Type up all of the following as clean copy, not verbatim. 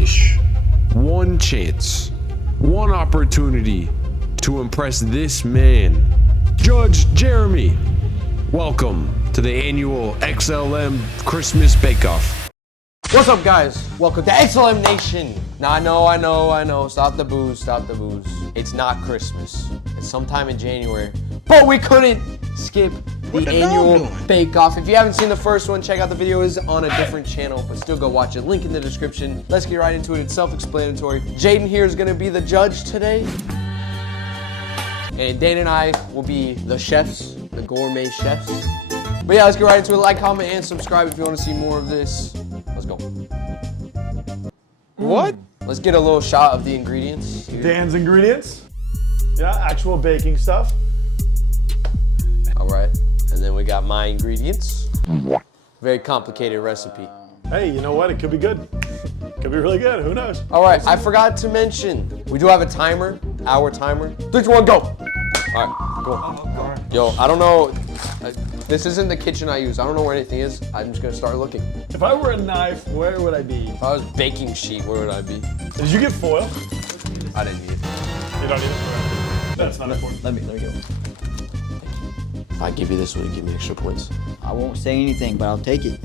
wish, one chance, one opportunity to impress this man, Judge Jeremy. Welcome to the annual XLM Christmas Bake Off. What's up, guys? Welcome to XLM Nation. Now, I know. Stop the booze. It's not Christmas. It's sometime in January. But we couldn't skip the annual Bake Off. If you haven't seen the first one, check out the video. It's on a different channel, but still go watch it. Link in the description. Let's get right into it. It's self-explanatory. Jayden here is gonna be the judge today. And Dan and I will be the chefs, the gourmet chefs. But yeah, let's get right into it. Like, comment, and subscribe if you want to see more of this. Let's go. What? Let's get a little shot of the ingredients. Dan's ingredients. Yeah, actual baking stuff. All right, and then we got my ingredients. Very complicated recipe. Hey, you know what? It could be good. Could be really good. Who knows? All right, I forgot to mention, we do have a timer, hour timer. 3, 2, 1, go. All right, go. Yo, I don't know. This isn't the kitchen I use. I don't know where anything is. I'm just gonna start looking. If I were a knife, where would I be? If I was baking sheet, where would I be? Did you get foil? I didn't need it. You don't need it. That's not important. Let me go. If I give you this, will you give me extra points? I won't say anything, but I'll take it.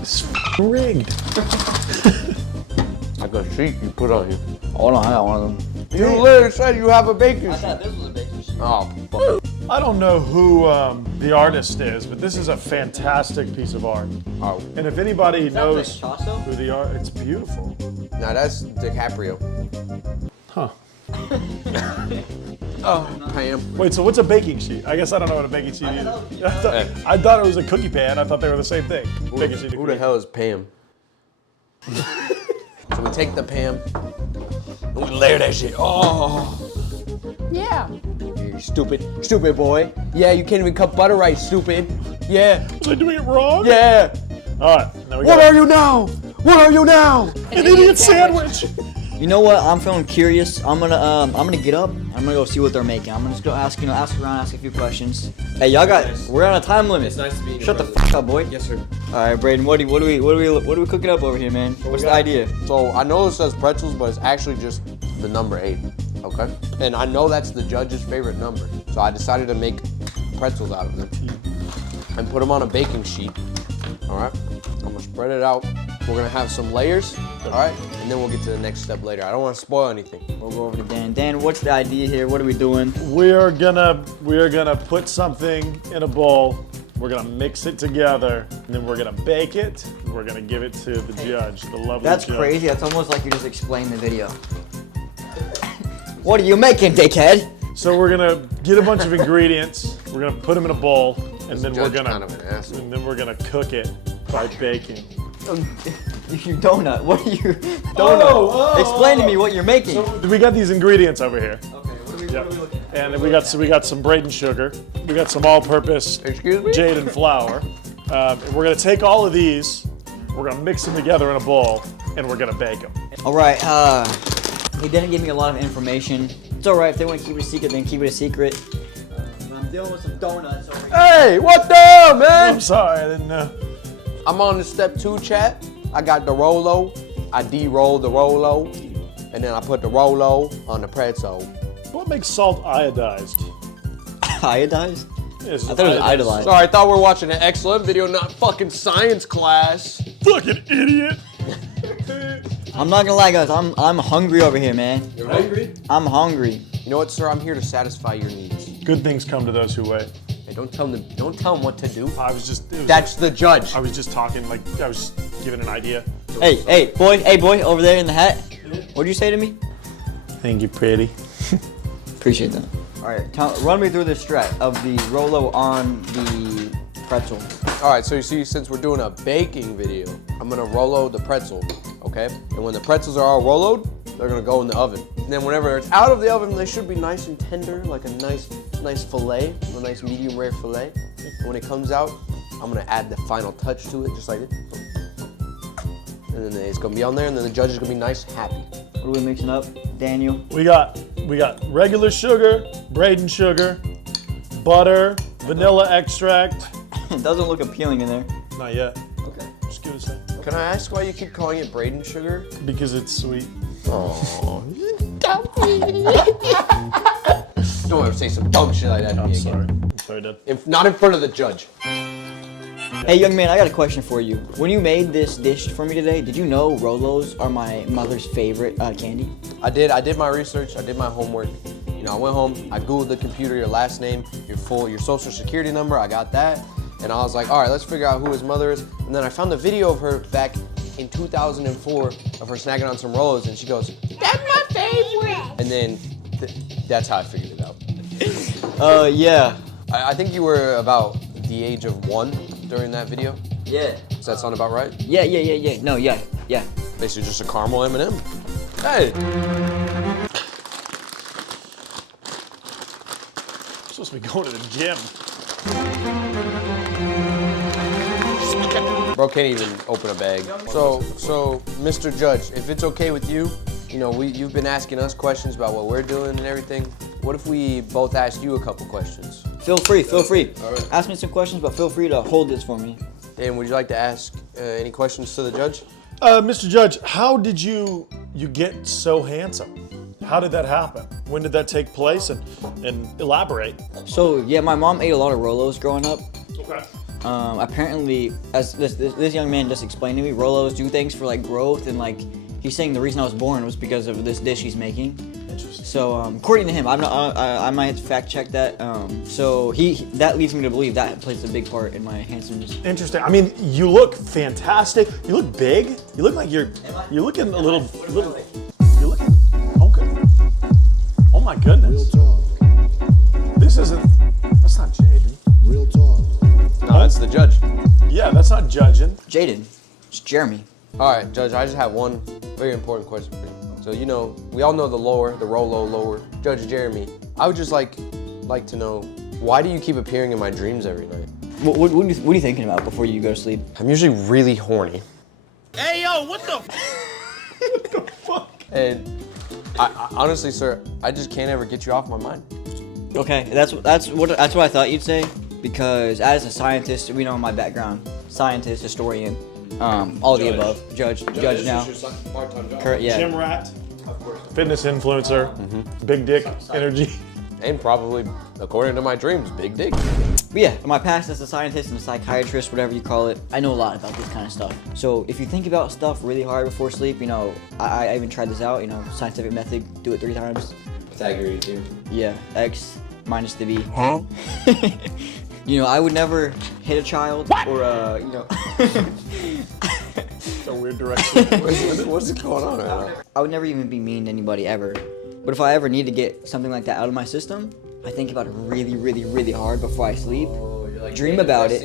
It's rigged. I got a sheet you put on here. Hold on, I got one of them. You literally said you have a baking sheet. this was a baking sheet. Oh, fuck. I don't know who the artist is, but this is a fantastic piece of art. Oh, And if anybody knows Picasso? who the art, it's beautiful. now that's DiCaprio. Huh. Oh, Pam. Wait, so what's a baking sheet? I guess I don't know what a baking sheet is. I thought it was a cookie pan. I thought they were the same thing. Baking sheet and Who cookie the hell is Pam? So we take the Pam and we layer that shit. Oh. Yeah. You stupid boy. Yeah, you can't even cut butter right, stupid. Yeah. Was I doing it wrong? Yeah. All right. Now we What got are you now? What are you now? an idiot sandwich. You know what? I'm feeling curious. I'm gonna get up. I'm gonna go see what they're making. I'm gonna just go ask around, ask a few questions. Hey, y'all we're on a time limit. It's nice to meet you. Shut the fuck up, boy. Yes, sir. All right, Bradon. What are we cooking up over here, man? What's the idea? So I know it says pretzels, but it's actually just the number 8. Okay. And I know that's the judge's favorite number, so I decided to make pretzels out of them and put them on a baking sheet. All right. I'm gonna spread it out. We're gonna have some layers, all right, and then we'll get to the next step later. I don't want to spoil anything. We'll go over to Dan. Dan, what's the idea here? What are we doing? We are gonna put something in a bowl. We're gonna mix it together, and then we're gonna bake it. We're gonna give it to the judge, the lovely That's judge. crazy. That's almost like you just explained the video. What are you making, dickhead? So we're gonna get a bunch of ingredients. We're gonna put them in a bowl, and then we're Judge gonna kind of an asshole. and then we're gonna cook it by baking. You donut. What are you? Donut. Explain to me what you're making. So we got these ingredients over here. Okay, what are we looking at? And then we got some Bradon sugar. We got some all-purpose Excuse me? Jayden flour. And we're gonna take all of these. We're gonna mix them together in a bowl, and we're gonna bake them. All right. He didn't give me a lot of information. It's all right if they want to keep it a secret, then keep it a secret. I'm dealing with some donuts over here. Hey, what the man? I'm sorry, I didn't know. I'm on the step 2 chat. I got the Rolo. I de-rolled the Rolo, and then I put the Rolo on the pretzel. What makes salt iodized? Iodized? Yes, I thought it was idolized. Sorry, I thought we were watching an XLM video, not fucking science class. Fucking idiot. I'm not gonna lie, guys. I'm hungry over here, man. You're hungry? I'm hungry. You know what, sir? I'm here to satisfy your needs. Good things come to those who wait. Hey, don't tell them what to do. I was just. That's the judge. I was just talking like I was giving an idea. Hey, boy, over there in the hat. What'd you say to me? Thank you, pretty. Appreciate that. All right, run me through the strat of the Rolo on the pretzel. All right, so you see, since we're doing a baking video, I'm gonna Rolo the pretzel, okay? And when the pretzels are all Roloed, they're gonna go in the oven. And then whenever it's out of the oven, they should be nice and tender, like a nice fillet, a nice medium rare fillet. And when it comes out, I'm gonna add the final touch to it, just like this. And then it's gonna be on there, and then the judge is gonna be nice, happy. What are we mixing up, Daniel? We got regular sugar, Bradon sugar, butter, vanilla extract. It doesn't look appealing in there. Not yet. Okay. Just give it a second. Can I ask why you keep calling it Bradon sugar? Because it's sweet. Oh. Don't ever say some dumb shit like that to I'm me sorry. again. I'm sorry, Dad. Not in front of the judge. Hey, young man, I got a question for you. When you made this dish for me today, did you know Rolos are my mother's favorite candy? I did my research, I did my homework. You know, I went home, I Googled the computer, your last name, your social security number, I got that. And I was like, all right, let's figure out who his mother is. And then I found a video of her back in 2004 of her snacking on some Rolos, and she goes, "That's my favorite." And then that's how I figured it out. Yeah. I think you were about the age of 1 during that video. Yeah. Does that sound about right? Yeah. No, yeah. Basically just a caramel M&M. Hey! I'm supposed to be going to the gym. Bro can't even open a bag. So, Mr. Judge, if it's okay with you, you know, you've been asking us questions about what we're doing and everything. What if we both asked you a couple questions? Feel free. All right. Ask me some questions, but feel free to hold this for me. Dan, would you like to ask any questions to the judge? Mr. Judge, how did you get so handsome? How did that happen? When did that take place? And elaborate. So, yeah, my mom ate a lot of Rolos growing up. Okay. Apparently, as this young man just explained to me, Rolos do things for like growth, and like he's saying the reason I was born was because of this dish he's making. Interesting. So according to him, I might have to fact check that. So that leads me to believe that plays a big part in my handsomeness. Interesting. I mean, you look fantastic. You look big. You look like you're looking a little. You're looking. Okay. Oh my goodness. Real talk. This isn't. That's not Jayden. Real talk. No, that's the judge. Yeah, that's not judging. Jayden, it's Jeremy. All right, Judge, I just have one very important question for you. So, you know, we all know the Rolo lower, Judge Jeremy. I would just like to know, why do you keep appearing in my dreams every night? What are you thinking about before you go to sleep? I'm usually really horny. Hey, yo, what the? What the fuck? And I honestly, sir, I just can't ever get you off my mind. Okay, that's what I thought you'd say, because as a scientist, we know my background, scientist, historian, all the above, judge now. Correct, yeah. Gym rat. Fitness influencer. Big dick energy. And probably, according to my dreams, big dick. But yeah, in my past as a scientist and a psychiatrist, whatever you call it, I know a lot about this kind of stuff. So if you think about stuff really hard before sleep, you know, I even tried this out, you know, scientific method, do it 3 times. Pythagorean theorem. Yeah, X minus the B. Huh? You know, I would never hit a child or, you know. A weird direction. What's going on right now? I would never even be mean to anybody ever. But if I ever need to get something like that out of my system, I think about it really hard before I sleep. Dream about it.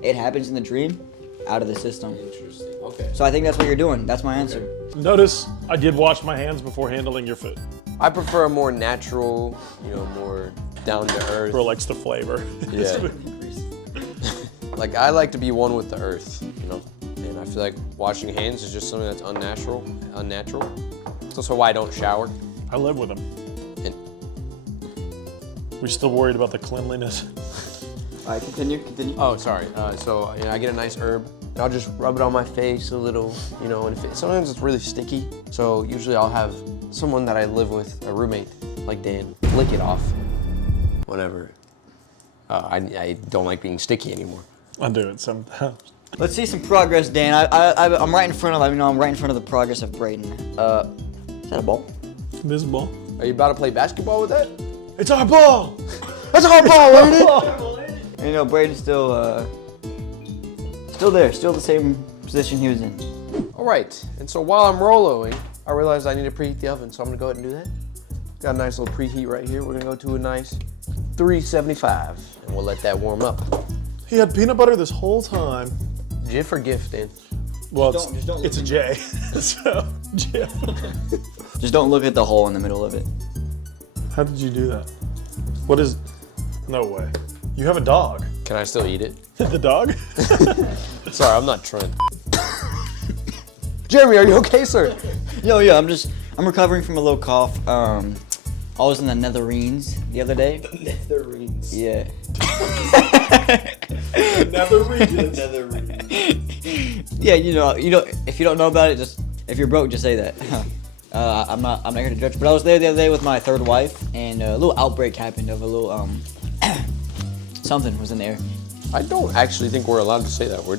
It happens in the dream, out of the system. Interesting. Okay. So I think that's what you're doing. That's my answer. Notice I did wash my hands before handling your food. I prefer a more natural, you know, more down to earth. Bro likes the flavor. Yeah. Like, I like to be one with the earth, you know? And I feel like washing hands is just something that's unnatural. It's also why I don't shower. I live with him. And We still worried about the cleanliness. All right, continue. oh, sorry. So, you know, I get a nice herb, and I'll just rub it on my face a little, you know, and sometimes it's really sticky. So usually I'll have someone that I live with, a roommate, like Dan, lick it off whenever. I don't like being sticky anymore. I do it sometimes. Let's see some progress, Dan. I'm right in front of. I'm right in front of the progress of Bradon. Is that a ball? This ball. Are you about to play basketball with that? It's our ball! That's a hard ball, lady! And, you know, Bradon's still there, still the same position he was in. All right, and so while I'm Roloing, I realized I need to preheat the oven, so I'm gonna go ahead and do that. Got a nice little preheat right here. We're gonna go to a nice 375, and we'll let that warm up. He had peanut butter this whole time. Jif or GIF, Dan? Well, Just don't it's a J. So, J. Just don't look at the hole in the middle of it. How did you do that? What is... No way. You have a dog. Can I still eat it? The dog? Sorry, I'm not trying. Jeremy, are you okay, sir? Yeah, I'm recovering from a little cough. I was in the Netherines the other day. Netherines. Yeah. Netherines. Netherines. Yeah, you know, if you don't know about it, just if you're broke, just say that. I'm not here to judge, but I was there the other day with my third wife, and a little outbreak happened of a little something was in the air. I don't actually think we're allowed to say that word.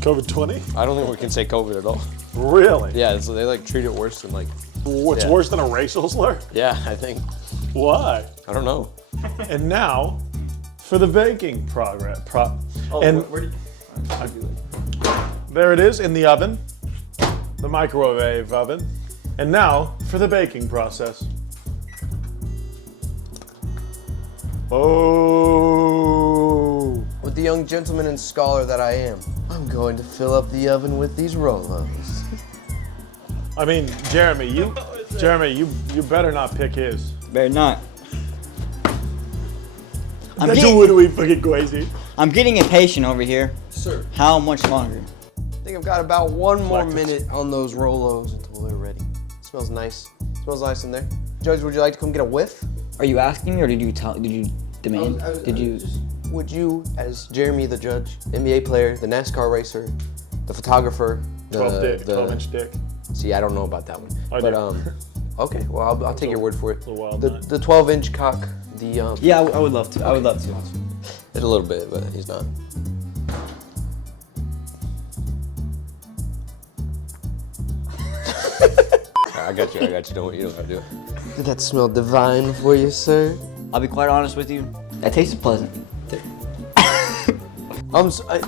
COVID-20? I don't think we can say COVID at all. Really? Yeah, so they like treat it worse than like. What's Yeah. worse than a racial slur? Yeah, I think. Why? I don't know. And now, for the baking progress. There it is in the oven, the microwave oven. And now for the baking process. Oh. With the young gentleman and scholar that I am, I'm going to fill up the oven with these Rolos. I mean, Jeremy, you better not pick his. Better not. That's a what are we fucking crazy? I'm getting impatient over here. Sir, How much longer? I think I've got about one more Lactose. minute on those Rolos until they're ready. Smells nice. Smells nice in there. Judge, would you like to come get a whiff? Are you asking me, or did you demand? Would you, as Jeremy the judge, NBA player, the NASCAR racer, the photographer, the 12-inch dick. See, I don't know about that one. I But do. okay, well I'll take your word for it. a wild The nut. 12-inch cock, the Yeah, I would love to. I would love to. It's a little bit, but he's not. I got you. You don't have to do it. Did that smell divine for you, sir? I'll be quite honest with you. That tastes pleasant.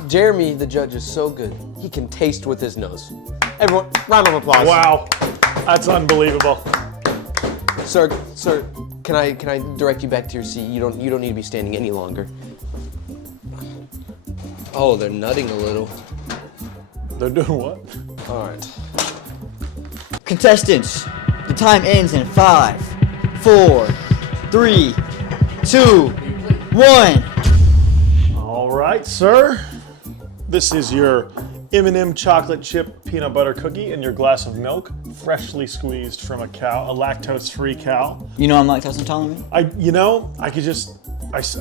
Jeremy, the judge, is so good. He can taste with his nose. Everyone, round of applause. Wow, that's unbelievable. Sir, can I direct you back to your seat? You don't need to be standing any longer. Oh, they're nutting a little. They're doing what? All right. Contestants, the time ends in 5, 4, 3, 2, 1. All right, sir. This is your M&M chocolate chip peanut butter cookie in your glass of milk, freshly squeezed from a cow, a lactose-free cow. You know I'm lactose intolerant.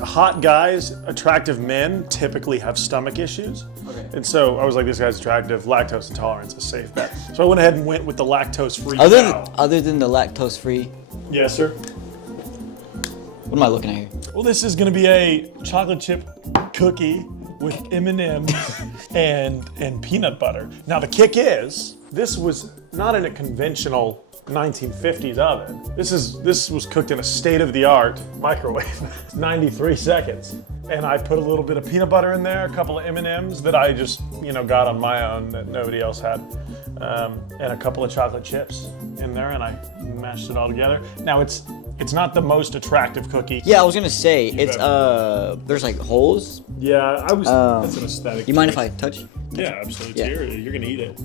Hot guys, attractive men typically have stomach issues. Okay. And so I was like, this guy's attractive, lactose intolerance, a safe bet. So I went ahead and went with the lactose-free cow. Other than the lactose-free, Yes, sir. what am I looking at here? Well, this is gonna be a chocolate chip cookie with M&M's and peanut butter. Now the kick is, this was not in a conventional 1950s oven. This was cooked in a state-of-the-art microwave, 93 seconds. And I put a little bit of peanut butter in there, a couple of M&Ms that I just, got on my own that nobody else had, and a couple of chocolate chips in there, and I mashed it all together. Now it's not the most attractive cookie. Yeah, I was gonna say it's bet. there's like holes. Yeah, that's an aesthetic. You mind if I touch? Yeah, absolutely. Yeah. You're gonna eat it.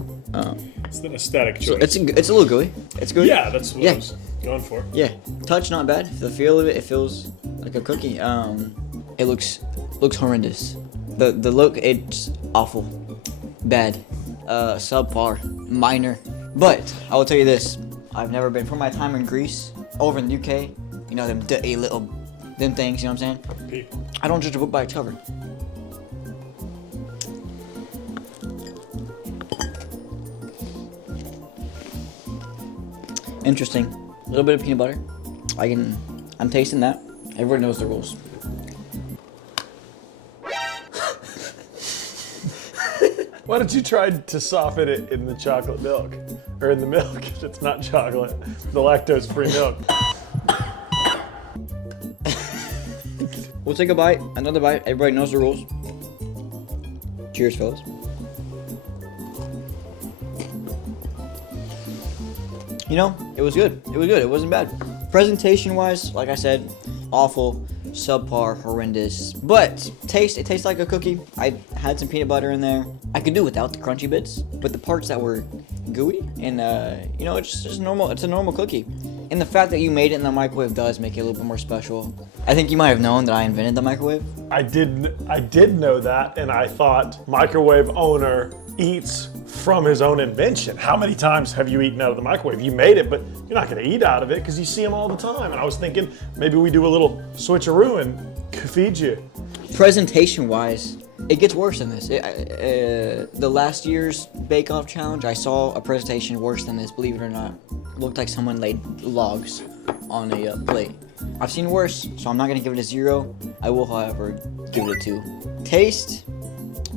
It's an aesthetic choice. It's a little gooey. It's gooey. Yeah, that's what Yeah. I was going for. Yeah, touch not bad. The feel of it, it feels like a cookie. It looks horrendous. The look, it's awful, bad, subpar, minor. But I will tell you this: I've never been, for my time in Greece, over in the UK. Them dirty little, them things. You know what I'm saying? People. I don't judge a book by its cover. Interesting. A little bit of peanut butter. I'm tasting that. Everybody knows the rules. Why don't you try to soften it in the chocolate milk? Or in the milk, it's not chocolate, the lactose-free milk. We'll take a bite, another bite. Everybody knows the rules. Cheers, fellas. It was good. It was good. It wasn't bad. Presentation-wise, like I said, awful, subpar, horrendous. But it tastes like a cookie. I had some peanut butter in there. I could do without the crunchy bits, but the parts that were gooey and it's just normal. It's a normal cookie. And the fact that you made it in the microwave does make it a little bit more special. I think you might have known that I invented the microwave. I did know that, and I thought microwave owner eats from his own invention. How many times have you eaten out of the microwave? You made it, but you're not gonna eat out of it because you see them all the time. And I was thinking maybe we do a little switcheroo and feed you. Presentation-wise, It gets worse than this. The last year's Bake Off challenge, I saw a presentation worse than this, believe it or not. Looked like someone laid logs on a plate. I've seen worse, so I'm not gonna give it a 0. I will, however, give it a 2. Taste,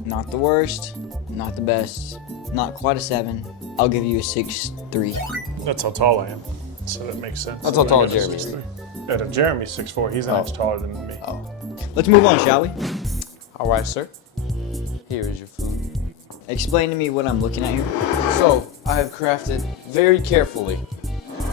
not the worst, not the best, not quite a 7. I'll give you a 6.3. That's how tall I am, so that makes sense. That's how tall I give it a Jeremy is. 6'3". Jeremy's 6'4". He's an inch taller than me. Let's move on, shall we? All right, sir. Here is your food. Explain to me what I'm looking at here. So, I have crafted very carefully.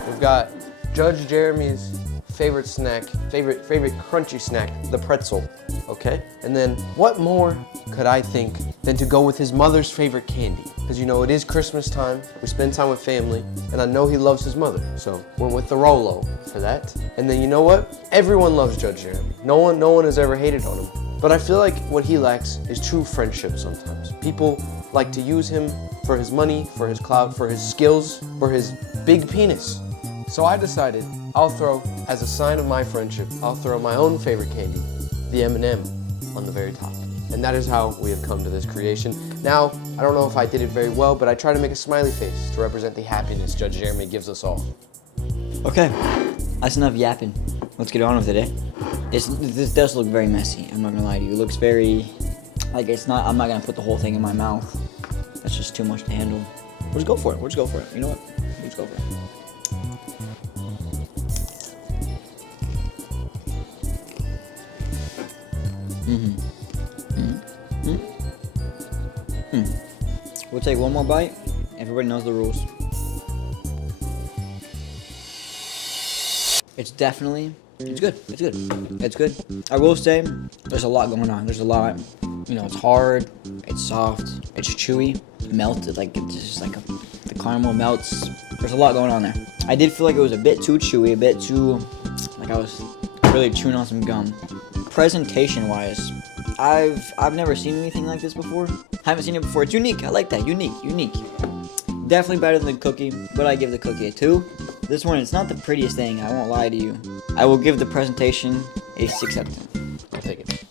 We've got Judge Jeremy's favorite snack, favorite crunchy snack, the pretzel, okay? And then what more could I think than to go with his mother's favorite candy? Because you know, it is Christmas time, we spend time with family, and I know he loves his mother. So, went with the Rolo for that. And then you know what? Everyone loves Judge Jeremy. No one has ever hated on him. But I feel like what he lacks is true friendship sometimes. People like to use him for his money, for his clout, for his skills, for his big penis. So I decided I'll throw, as a sign of my friendship, I'll throw my own favorite candy, the M&M, on the very top. And that is how we have come to this creation. Now, I don't know if I did it very well, but I try to make a smiley face to represent the happiness Judge Jeremy gives us all. Okay, that's enough yapping. Let's get on with it, eh? This does look very messy, I'm not gonna lie to you. It looks very, like it's not, I'm not gonna put the whole thing in my mouth. That's just too much to handle. We'll just go for it, You know what? We'll just go for it. We'll take one more bite. Everybody knows the rules. It's good. It's good. I will say, there's a lot going on. There's a lot, you know, it's hard, it's soft, it's chewy, melted, like it's just like the caramel melts. There's a lot going on there. I did feel like it was a bit too chewy, a bit too, like I was really chewing on some gum. Presentation-wise, I've never seen anything like this before. Haven't seen it before. It's unique. I like that. Unique. Definitely better than the cookie, but I give the cookie a 2. This one, it's not the prettiest thing, I won't lie to you. I will give the presentation a 6 out of 10. I'll take it.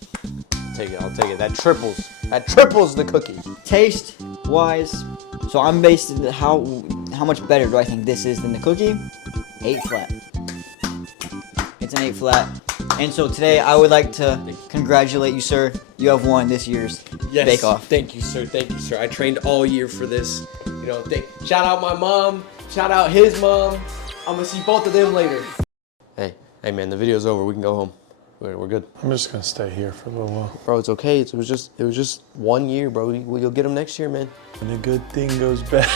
I'll take it. That triples the cookie. Taste-wise, so I'm based on how much better do I think this is than the cookie? 8 flat. It's an 8 flat. And so today, I would like to congratulate you, sir. You have won this year's Bake Off. Thank you, sir. I trained all year for this. You know, shout out my mom. Shout out his mom. I'm gonna see both of them later. Hey man, the video's over. We can go home. We're good. I'm just gonna stay here for a little while. Bro, it's okay. It was just 1 year, bro. You'll get them next year, man. When a good thing goes bad.